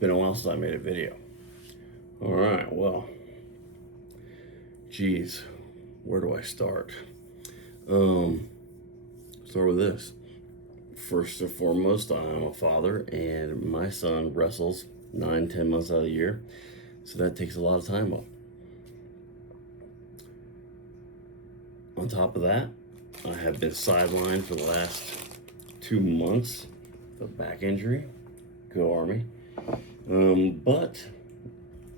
been a while since I made a video. All right, well, geez, where do I start? Start with this. First and foremost, I'm a father, and my son wrestles 9, 10 months out of the year, so that takes a lot of time off. On top of that, I have been sidelined for the last 2 months with a back injury. Go Army. But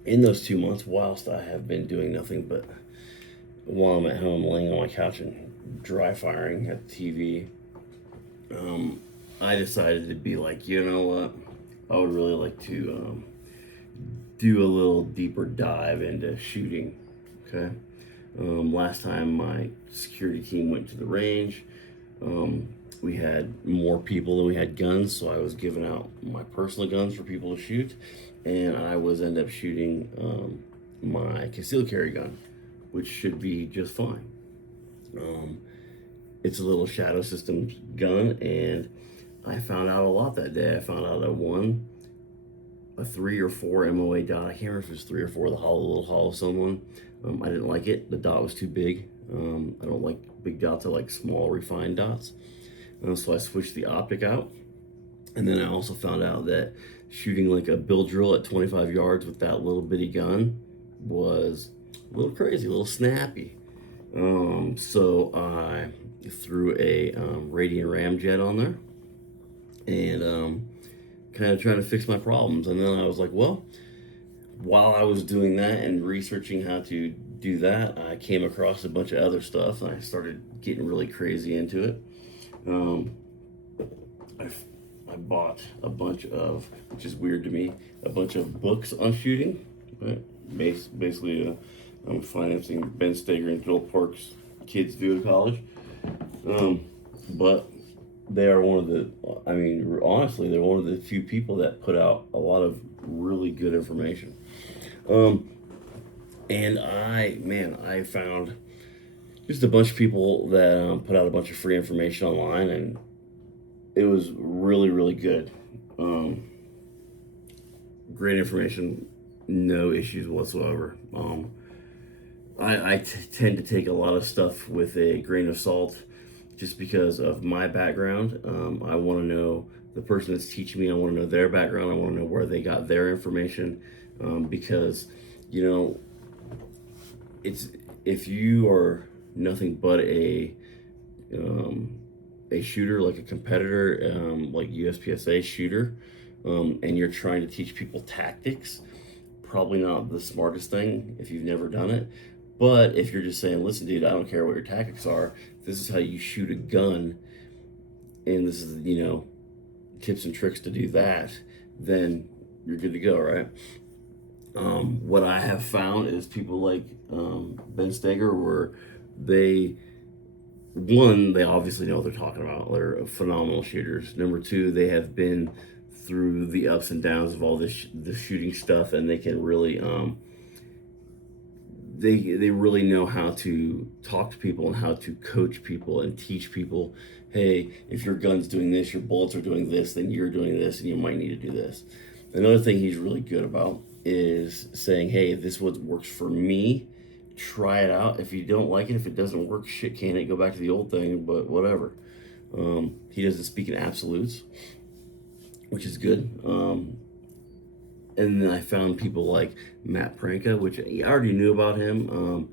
in those 2 months, whilst I have been doing nothing but while I'm at home laying on my couch and dry firing at the TV, I decided to be like, you know what? I would really like to do a little deeper dive into shooting. Okay. Last time my security team went to the range, we had more people than we had guns, so I was giving out my personal guns for people to shoot, and I was end up shooting my concealed carry gun, which should be just fine. It's a little Shadow Systems gun, and I found out a lot that day. I found out that a 3 or 4 MOA dot. I can't remember if it was 3 or 4. The little hollow someone. I didn't like it. The dot was too big. I don't like big dots. I like small, refined dots. So I switched the optic out. And then I also found out that shooting like a bill drill at 25 yards with that little bitty gun was a little crazy, a little snappy. So I threw a Radiant Ramjet on there and kind of trying to fix my problems. And then I was like, well, while I was doing that and researching how to do that, I came across a bunch of other stuff, and I started getting really crazy into it. I bought a bunch of, which is weird to me, a bunch of books on shooting. Right? Basically, I'm financing Ben Steger and Joel Park's kids' view of college. But they are one of the, I mean, honestly, they're one of the few people that put out a lot of really good information. And I found just a bunch of people that put out a bunch of free information online, and it was really, really good. Great information, no issues whatsoever. I tend to take a lot of stuff with a grain of salt just because of my background. I want to know the person that's teaching me. I want to know their background. I want to know where they got their information, because, you know, if you are nothing but a shooter, like a competitor, like USPSA shooter, and you're trying to teach people tactics, probably not the smartest thing if you've never done it. But if you're just saying, listen, dude, I don't care what your tactics are, this is how you shoot a gun, and this is, you know, tips and tricks to do that, then you're good to go, right? What I have found is people like Ben Steger, where they obviously know what they're talking about. They're phenomenal shooters. Number two, they have been through the ups and downs of all this shooting stuff, and they can really they really know how to talk to people and how to coach people and teach people, hey, if your gun's doing this, your bullets are doing this, then you're doing this, and you might need to do this. Another thing he's really good about is saying, hey, this is what works for me. Try it out. If you don't like it, if it doesn't work, shit, can it go back to the old thing? But whatever. He doesn't speak in absolutes, which is good. And then I found people like Matt Pranka, which I already knew about him.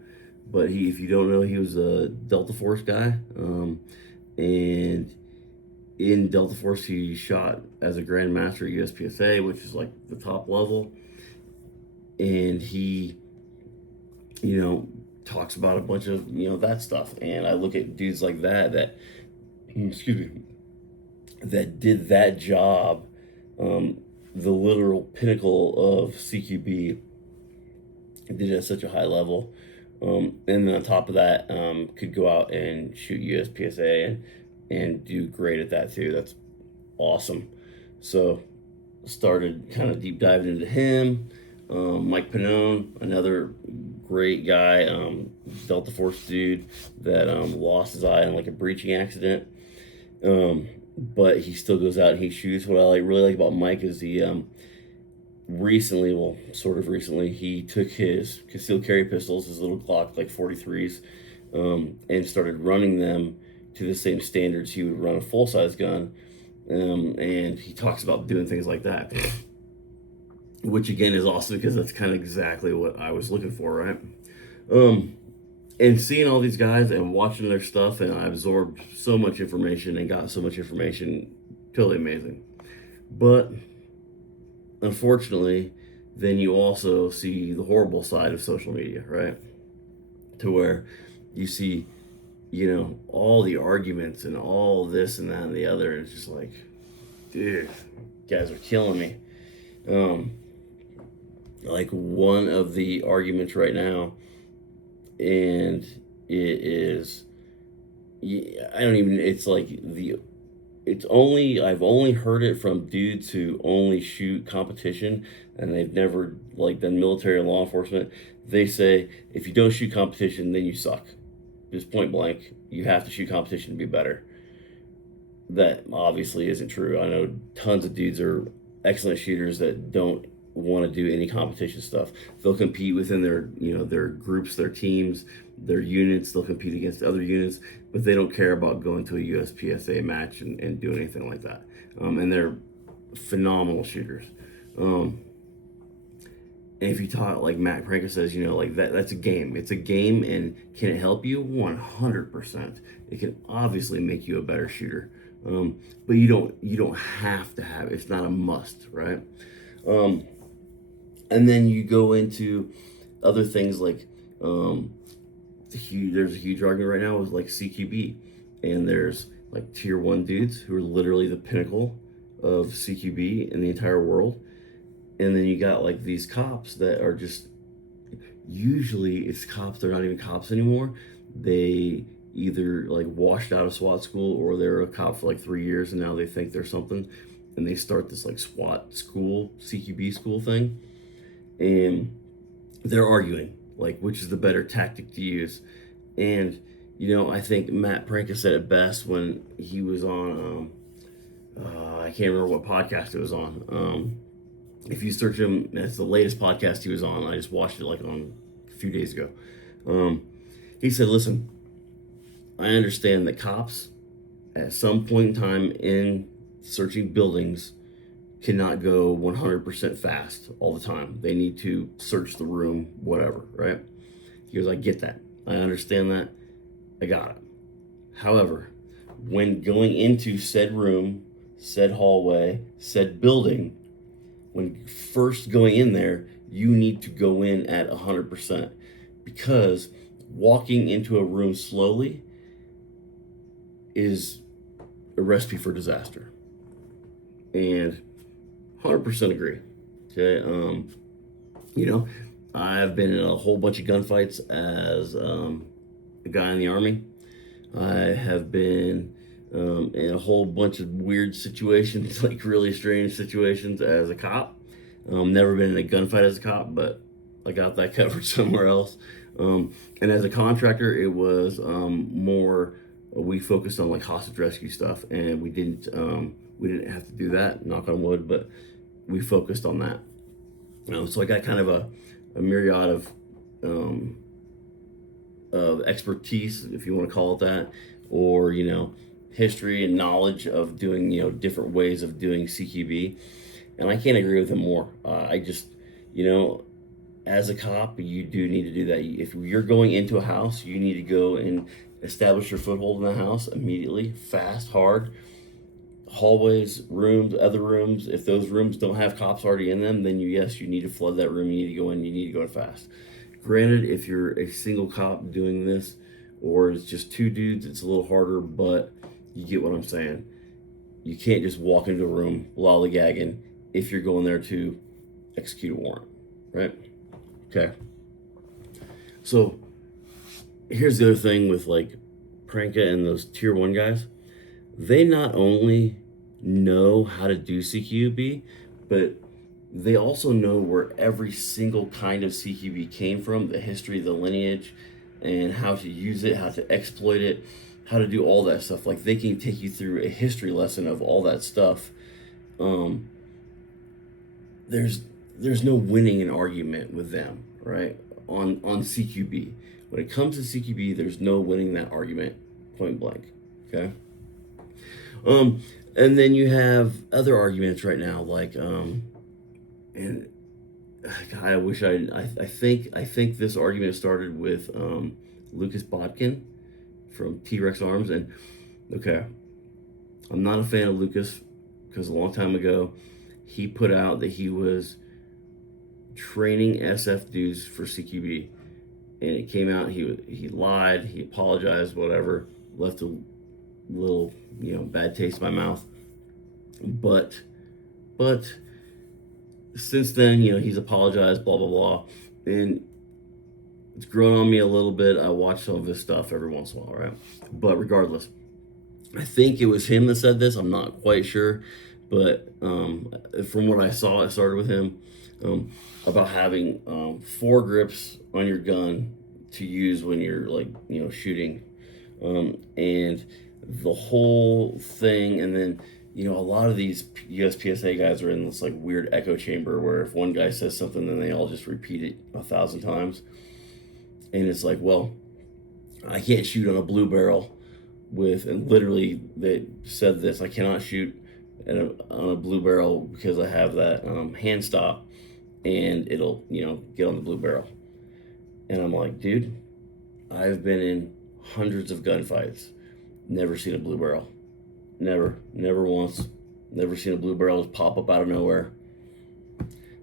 But if you don't know, he was a Delta Force guy. And in Delta Force, he shot as a Grand Master at USPSA, which is like the top level. And he, you know, talks about a bunch of, you know, that stuff. And I look at dudes like that did that job, the literal pinnacle of CQB, did it at such a high level. And then on top of that, could go out and shoot USPSA and do great at that too. That's awesome. So started kind of deep diving into him. Mike Pannone, another great guy, Delta Force dude that lost his eye in like a breaching accident. But he still goes out and he shoots. What I really like about Mike is recently, well, sort of recently, he took his concealed carry pistols, his little Glock, like 43s, and started running them to the same standards he would run a full-size gun. And he talks about doing things like that, which again is awesome because that's kind of exactly what I was looking for, right? And seeing all these guys and watching their stuff, and I absorbed so much information and got so much information, totally amazing. But unfortunately, then you also see the horrible side of social media, right? To where you see, all the arguments and all this and that and the other. And it's just like, dude, guys are killing me. Like one of the arguments right now, and it is, I don't even, it's like I've only heard it from dudes who only shoot competition and they've never like done military and law enforcement. They say if you don't shoot competition, then you suck. Just point blank, you have to shoot competition to be better. That obviously isn't true. I know tons of dudes are excellent shooters that don't want to do any competition stuff. They'll compete within their groups, their teams, their units. They'll compete against other units, but they don't care about going to a USPSA match and doing anything like that. And they're phenomenal shooters. And if you talk like Matt Pranka says, like that's a game. It's a game, and can it help you? 100%. It can obviously make you a better shooter. But you don't have to have it. It's not a must, right? And then you go into other things like there's a huge argument right now with like CQB, and there's like tier 1 dudes who are literally the pinnacle of CQB in the entire world, and then you got like these cops that are just, usually it's cops, they're not even cops anymore. They either like washed out of SWAT school, or they're a cop for like 3 years and now they think they're something, and they start this like SWAT school, CQB school thing, and they're arguing like which is the better tactic to use. And I think Matt Pranka said it best when he was on I can't remember what podcast it was on. If you search him, that's the latest podcast he was on. I just watched it like on a few days ago. He said, listen, I understand that cops at some point in time in searching buildings cannot go 100% fast all the time. They need to search the room, whatever, right? He goes, I get that. I understand that. I got it. However, when going into said room, said hallway, said building, when first going in there, you need to go in at 100%, because walking into a room slowly is a recipe for disaster. And 100% agree. Okay. I've been in a whole bunch of gunfights as a guy in the Army. I have been in a whole bunch of weird situations, like really strange situations as a cop. Never been in a gunfight as a cop, but I got that covered somewhere else. And as a contractor, it was more, we focused on like hostage rescue stuff, and we didn't have to do that, knock on wood, but we focused on that. So I got kind of a myriad of expertise, if you want to call it that, or history and knowledge of doing different ways of doing CQB. And I can't agree with him more. I just, as a cop, you do need to do that. If you're going into a house, you need to go and establish your foothold in the house immediately, fast, hard. Hallways, rooms, other rooms. If those rooms don't have cops already in them, then you need to flood that room. You need to go in. You need to go in fast. Granted, if you're a single cop doing this, or it's just two dudes, it's a little harder, but you get what I'm saying. You can't just walk into a room lollygagging if you're going there to execute a warrant, right? Okay. So here's the other thing with like Pranka and those tier 1 guys. They not only know how to do CQB, but they also know where every single kind of CQB came from, the history, the lineage, and how to use it, how to exploit it, how to do all that stuff. Like they can take you through a history lesson of all that stuff. there's no winning an argument with them, right? On CQB. When it comes to CQB, there's no winning that argument, point blank. Okay. And then you have other arguments right now, like and God, I think this argument started with Lucas Bodkin from T-Rex Arms, and okay, I'm not a fan of Lucas because a long time ago he put out that he was training SF dudes for CQB, and it came out he lied, he apologized, whatever, left a little bad taste in my mouth, but since then he's apologized, blah blah blah, and it's grown on me a little bit. I watch some of his stuff every once in a while, right? But regardless, I think it was him that said this. I'm not quite sure, but from what I saw, it started with him about having 4 grips on your gun to use when you're shooting, and the whole thing. And then a lot of these USPSA guys are in this weird echo chamber where if one guy says something, then they all just repeat it 1,000 times, and it's like, well, I can't shoot on a blue barrel and literally they said this, I cannot shoot on a blue barrel because I have that hand stop and it'll get on the blue barrel. And I'm like, dude, I've been in hundreds of gunfights, never seen a blue barrel, never once, never seen a blue barrel just pop up out of nowhere.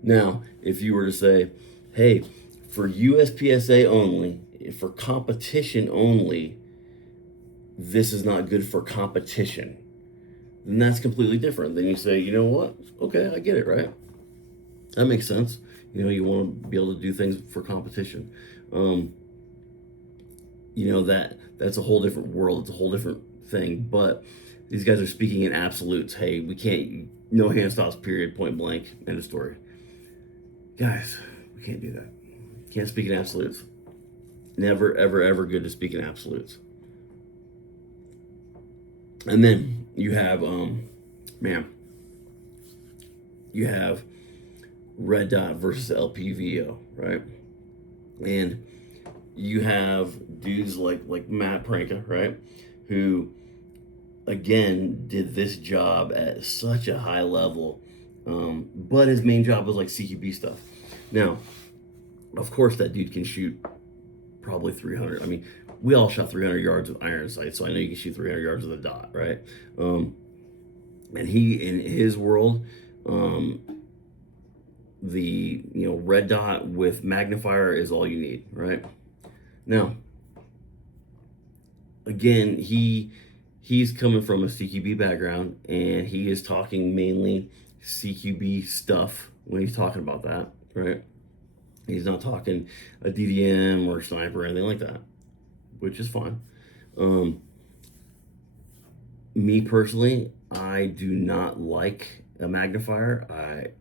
Now if you were to say, hey, for USPSA only, for competition only, this is not good for competition, then that's completely different. Then you say, you know what? Okay, I get it, right? That makes sense. You want to be able to do things for competition. That's a whole different world. It's a whole different thing. But these guys are speaking in absolutes. Hey, we can't, no hand stops, period, point blank, end of story. Guys, we can't do that. Can't speak in absolutes. Never, ever, ever good to speak in absolutes. And then you have, you have Red Dot versus LPVO, right? And you have dudes like Matt Pranka, right? Who, again, did this job at such a high level, but his main job was CQB stuff. Now, of course, that dude can shoot probably 300. I mean, we all shot 300 yards with iron sights, so I know you can shoot 300 yards with a dot, right? And he, in his world, the red dot with magnifier is all you need, right? Now, again, he's coming from a CQB background, and he is talking mainly CQB stuff when he's talking about that, right? He's not talking a DDM or sniper or anything like that, which is fine. Me personally, I do not like a magnifier.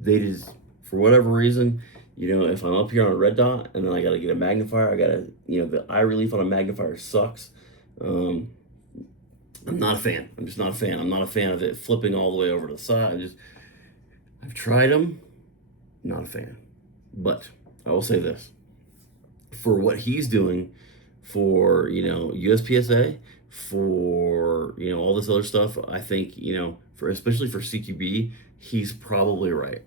They just, for whatever reason, if I'm up here on a red dot and then I gotta get a magnifier, I gotta, the eye relief on a magnifier sucks. I'm not a fan. I'm just not a fan. I'm not a fan of it flipping all the way over to the side. I've tried them, not a fan. But I will say this, for what he's doing for, USPSA, for, all this other stuff, I think, especially for CQB, he's probably right.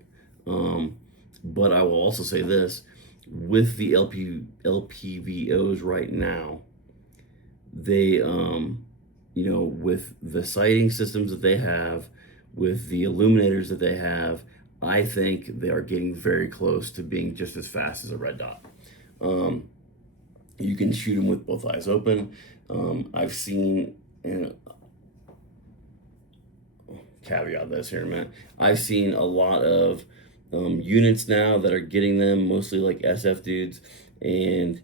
But I will also say this, with the LPVOs right now, they, with the sighting systems that they have, with the illuminators that they have, I think they are getting very close to being just as fast as a red dot. You can shoot them with both eyes open. I've seen, and caveat this here in a minute, I've seen a lot of units now that are getting them, mostly SF dudes, and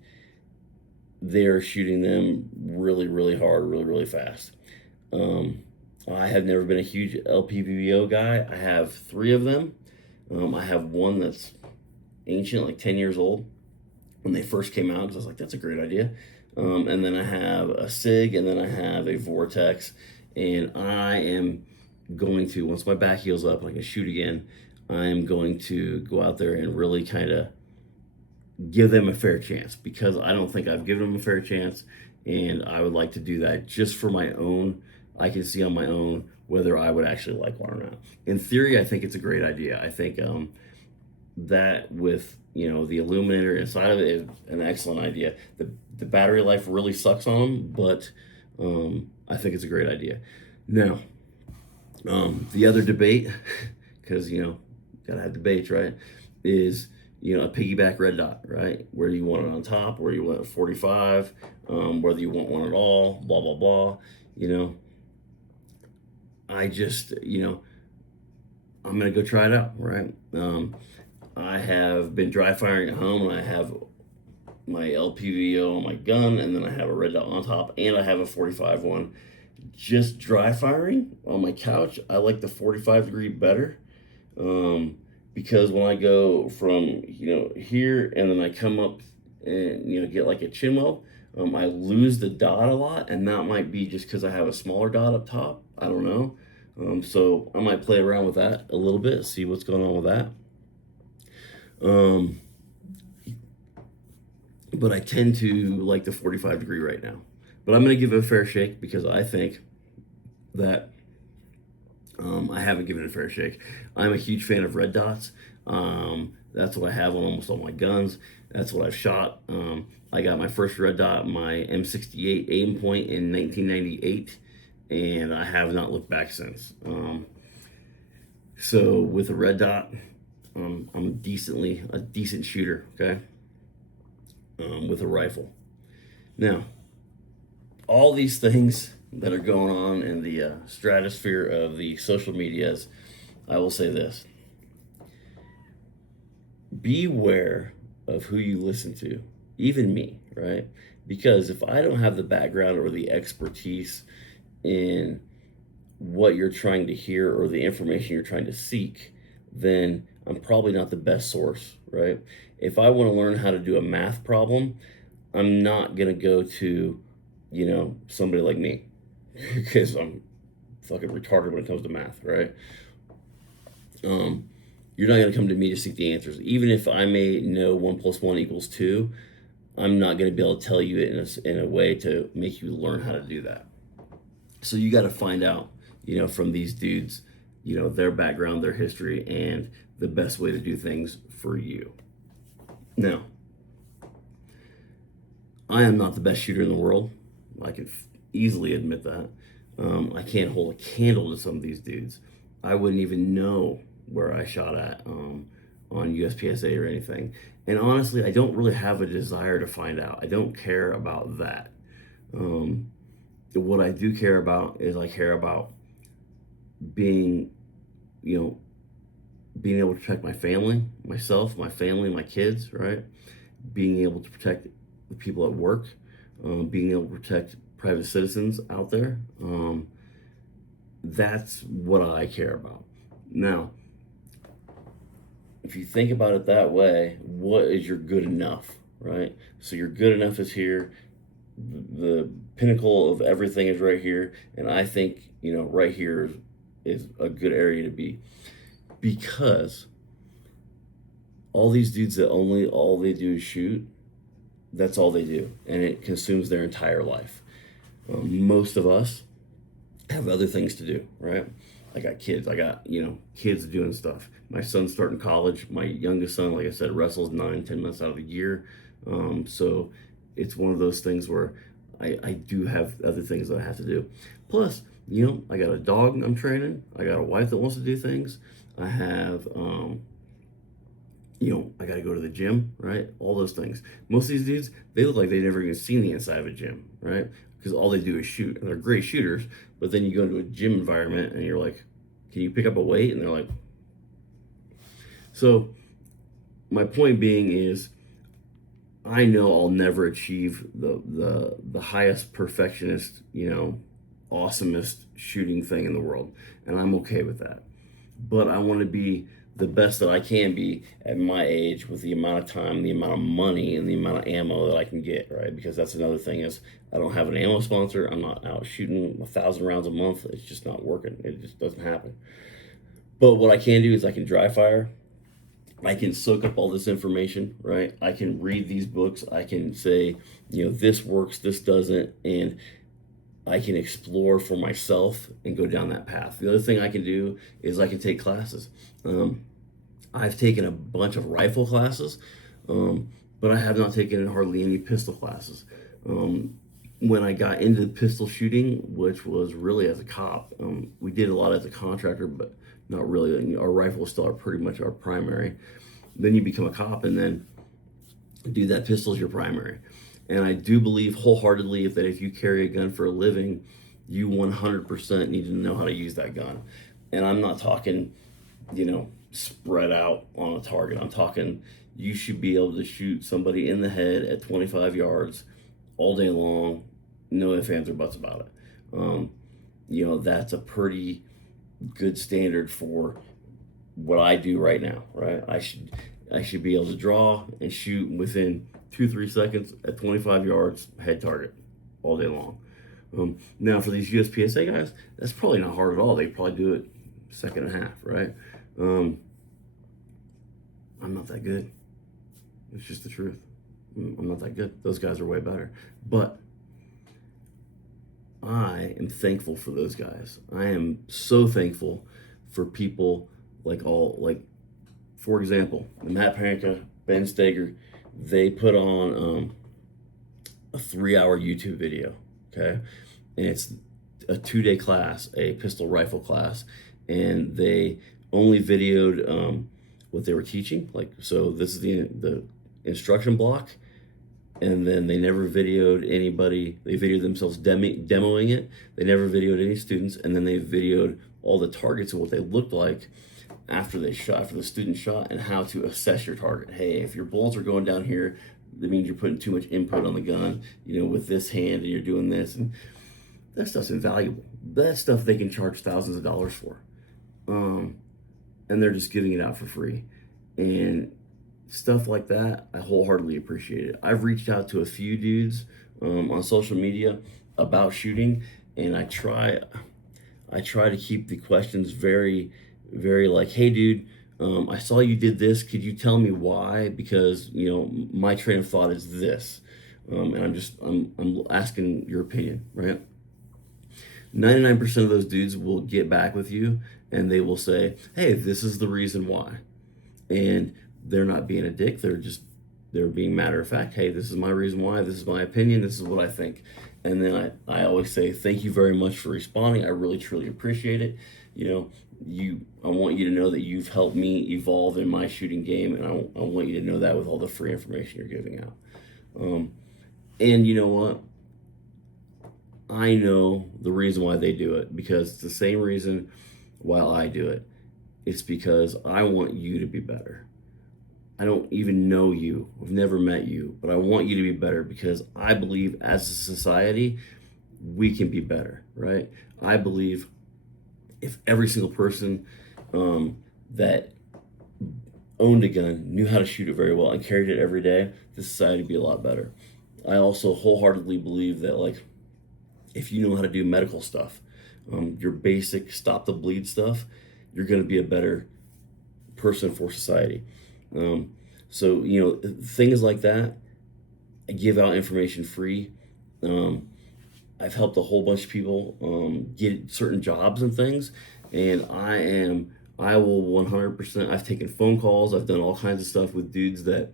they're shooting them really, really hard, really, really fast. I have never been a huge LPVO guy. I have 3 of them. I have one that's ancient, 10 years old, when they first came out, because I was like, that's a great idea. And then I have a SIG, and then I have a Vortex, and I am going to, once my back heals up and I can shoot again, I'm going to go out there and really kind of give them a fair chance, because I don't think I've given them a fair chance, and I would like to do that just for my own. I can see on my own whether I would actually like one or not. In theory, I think it's a great idea. I think that with the illuminator inside of it is an excellent idea. The battery life really sucks on them, but I think it's a great idea. Now, the other debate, because gotta have debates, right? Is a piggyback red dot, right? Where you want it on top, where you want it 45, whether you want one at all, blah blah blah. I just I'm gonna go try it out, right? I have been dry firing at home, and I have my LPVO on my gun, and then I have a red dot on top, and I have a 45 one. Just dry firing on my couch, I like the 45 degree better, because when I go from here and then I come up and get like a chin weld, I lose the dot a lot, and that might be just because I have a smaller dot up top. I don't know. So I might play around with that a little bit, see what's going on with that. But I tend to like the 45 degree right now. But I'm going to give it a fair shake, because I think that I haven't given it a fair shake. I'm a huge fan of red dots. That's what I have on almost all my guns. That's what I've shot. I got my first red dot, my M68 aim point, in 1998, and I have not looked back since. So with a red dot, I'm a decent shooter, okay? With a rifle. Now, all these things that are going on in the stratosphere of the social medias, I will say this: beware of who you listen to, even me, right? Because if I don't have the background or the expertise in what you're trying to hear or the information you're trying to seek, then I'm probably not the best source, right? If I want to learn how to do a math problem, I'm not going to go to, somebody like me, because I'm fucking retarded when it comes to math, right? You're not going to come to me to seek the answers. Even if I may know 1 + 1 = 2, I'm not going to be able to tell you it in a way to make you learn how to do that. So you got to find out, from these dudes, their background, their history, and the best way to do things for you. Now, I am not the best shooter in the world. I can easily admit that. I can't hold a candle to some of these dudes. I wouldn't even know where I shot at on USPSA or anything. And honestly, I don't really have a desire to find out. I don't care about that. What I do care about is I care about being able to protect my family, myself, my family, my kids, right? Being able to protect the people at work, being able to protect private citizens out there. That's what I care about. Now, if you think about it that way, what is your good enough, right? So your good enough is here. The pinnacle of everything is right here. And I think, right here is a good area to be. Because all these dudes that all they do is shoot, that's all they do. And it consumes their entire life. Most of us have other things to do, right? I got kids. I got, kids doing stuff. My son's starting college. My youngest son, like I said, wrestles 9-10 months out of the year. So it's one of those things where I do have other things that I have to do. Plus, I got a dog I'm training. I got a wife that wants to do things. I have, I got to go to the gym, right? All those things. Most of these dudes, they look like they've never even seen the inside of a gym, right? Because all they do is shoot. And they're great shooters, but then you go into a gym environment and you're like, can you pick up a weight? And they're like, so my point being is, I know I'll never achieve the highest perfectionist, awesomest shooting thing in the world. And I'm okay with that. But I want to be the best that I can be at my age, with the amount of time, the amount of money, and the amount of ammo that I can get, right? Because that's another thing is I don't have an ammo sponsor. I'm not out shooting 1,000 rounds a month. It's just not working. It just doesn't happen. But what I can do is I can dry fire. I can soak up all this information, right? I can read these books. I can say, this works, this doesn't, and I can explore for myself and go down that path. The other thing I can do is I can take classes. I've taken a bunch of rifle classes, but I have not taken hardly any pistol classes. When I got into pistol shooting, which was really as a cop, we did a lot as a contractor, but not really. Our rifles still are pretty much our primary. Then you become a cop, and then do that pistol as your primary. And I do believe wholeheartedly that if you carry a gun for a living, you 100% need to know how to use that gun. And I'm not talking, spread out on a target. I'm talking you should be able to shoot somebody in the head at 25 yards all day long, no ifs, ands, or buts about it. That's a pretty good standard for what I do right now, right? I should be able to draw and shoot within 2-3 seconds at 25 yards, head target, all day long. Now for these USPSA guys, that's probably not hard at all. They probably do it second and a half, right? I'm not that good. It's just the truth. I'm not that good. Those guys are way better. But I am thankful for those guys. I am so thankful for people for example, Matt Paranka, Ben Steger, they put on a 3-hour YouTube video, okay? And it's a 2-day class, a pistol rifle class, and they only videoed what they were teaching. So this is the instruction block, and then they never videoed anybody. They videoed themselves demoing it. They never videoed any students, and then they videoed all the targets and what they looked like after the student shot, and how to assess your target. Hey, if your bullets are going down here, that means you're putting too much input on the gun, with this hand, and you're doing this, and that stuff's invaluable. That stuff they can charge thousands of dollars for. And they're just giving it out for free. And stuff like that, I wholeheartedly appreciate it. I've reached out to a few dudes on social media about shooting, and I try to keep the questions very, very hey dude, I saw you did this. Could you tell me why? Because my train of thought is this, and I'm asking your opinion, right? 99% of those dudes will get back with you, and they will say, hey, this is the reason why. And they're not being a dick. They're being matter of fact. Hey, this is my reason why. This is my opinion. This is what I think. And then I always say, thank you very much for responding. I really, truly appreciate it. I want you to know that you've helped me evolve in my shooting game, and I want you to know that with all the free information you're giving out. And you know what? I know the reason why they do it, because it's the same reason why I do it. It's because I want you to be better. I don't even know you. I've never met you, but I want you to be better, because I believe as a society, we can be better, right? I believe if every single person that owned a gun knew how to shoot it very well and carried it every day, the society would be a lot better. I also wholeheartedly believe that if you know how to do medical stuff, your basic stop the bleed stuff, you're going to be a better person for society. So things like that. I give out information free. I've helped a whole bunch of people get certain jobs and things, and I will 100%. I've taken phone calls. I've done all kinds of stuff with dudes that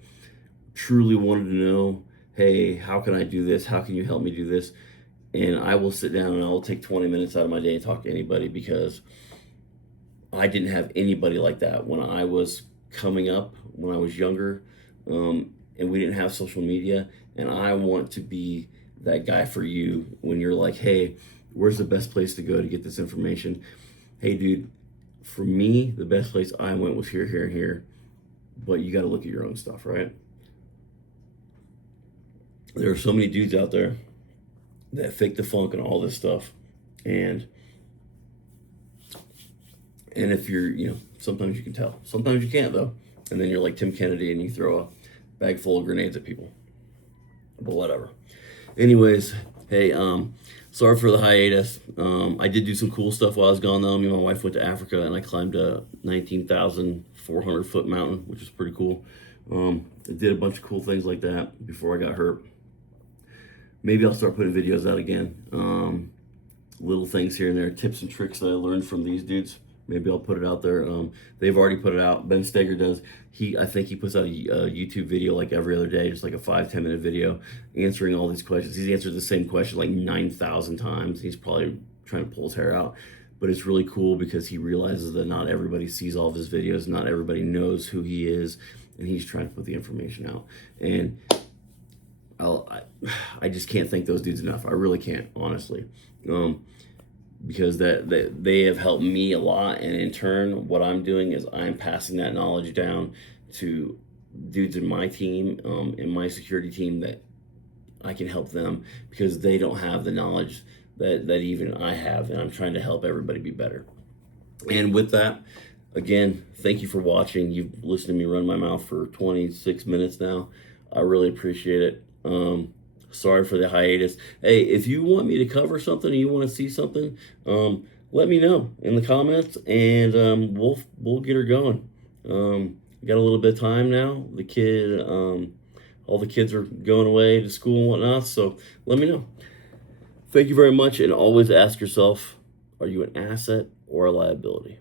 truly wanted to know, hey, how can I do this? How can you help me do this? And I will sit down and I will take 20 minutes out of my day and talk to anybody, because I didn't have anybody like that when I was coming up, when I was younger, and we didn't have social media. And I want to be that guy for you when you're like, hey, where's the best place to go to get this information? Hey, dude, for me, the best place I went was here, here, and here. But you got to look at your own stuff, right? There are so many dudes out there that fake the funk and all this stuff. And if you're, sometimes you can tell. Sometimes you can't, though. And then you're like Tim Kennedy and you throw a bag full of grenades at people. But whatever. Anyways, Hey, sorry for the hiatus. I did do some cool stuff while I was gone though. Me and my wife went to Africa and I climbed a 19,400 foot mountain, which is pretty cool. I did a bunch of cool things like that before I got hurt. Maybe I'll start putting videos out again. Little things here and there, tips and tricks that I learned from these dudes. Maybe I'll put it out there. They've already put it out. Ben Steger does. I think he puts out a YouTube video like every other day, just like a 5-10 minute video answering all these questions. He's answered the same question like 9,000 times. He's probably trying to pull his hair out. But it's really cool because he realizes that not everybody sees all of his videos. Not everybody knows who he is. And he's trying to put the information out. And I just can't thank those dudes enough. I really can't, honestly. Because they have helped me a lot, and in turn what I'm doing is I'm passing that knowledge down to dudes in my team, in my security team, that I can help them because they don't have the knowledge that even I have, and I'm trying to help everybody be better. And with that, again, thank you for watching. You've listened to me run my mouth for 26 minutes now. I really appreciate it. Sorry for the hiatus. Hey, if you want me to cover something or you want to see something, let me know in the comments, and we'll get her going. Got a little bit of time now. All the kids are going away to school and whatnot, so let me know. Thank you very much, and always ask yourself, are you an asset or a liability?